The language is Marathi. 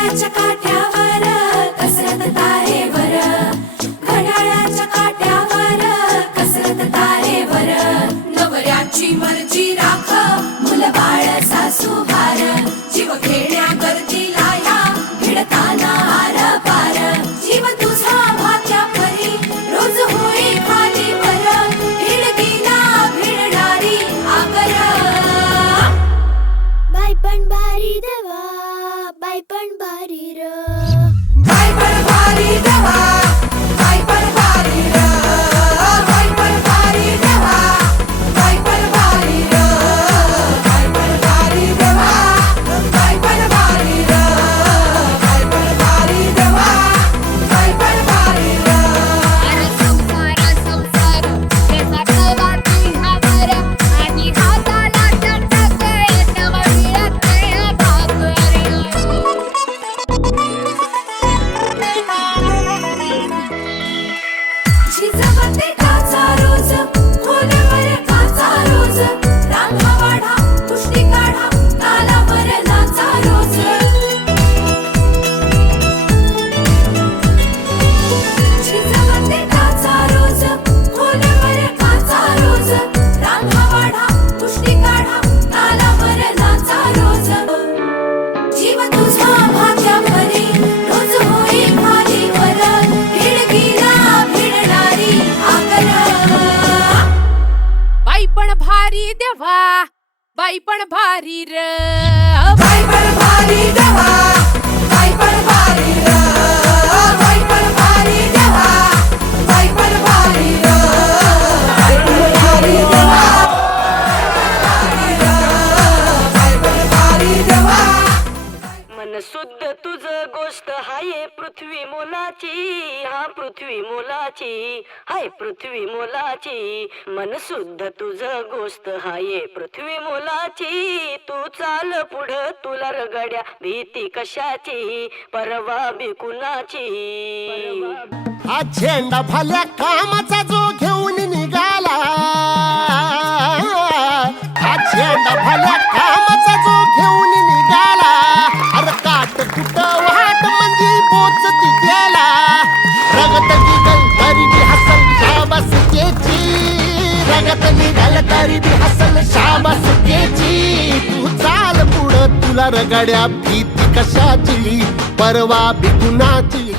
घड्याळाच्या पण भारी देवा बाई पण भारी र. बाय पण भारी देवा बाय पण भारी र. बाय पण भारी देवा बाय पण भारी र. बाय पण भारी देवा. मन शुद्ध तुझ हाय पृथ्वी मोलाची हा पृथ्वी मोलाची हाय पृथ्वी मोलाची. मन शुद्ध तुझ गोष्ट हाय पृथ्वी मोलाची. तू चाल पुढ तुला रगड्या भीती कशाची? परवा बी कुणाची? हा झेंडा फाल्या कामाचा जो घेऊन निघाला. हा झेंडा भल्या मंदी पोचती रगत निघल तरी बी हसल शाबास केची रगत निघल तरी बी हसल शाबास केची तू चाल पुढं तुला रगड्या भीती कशाची? परवा बी कुणाची?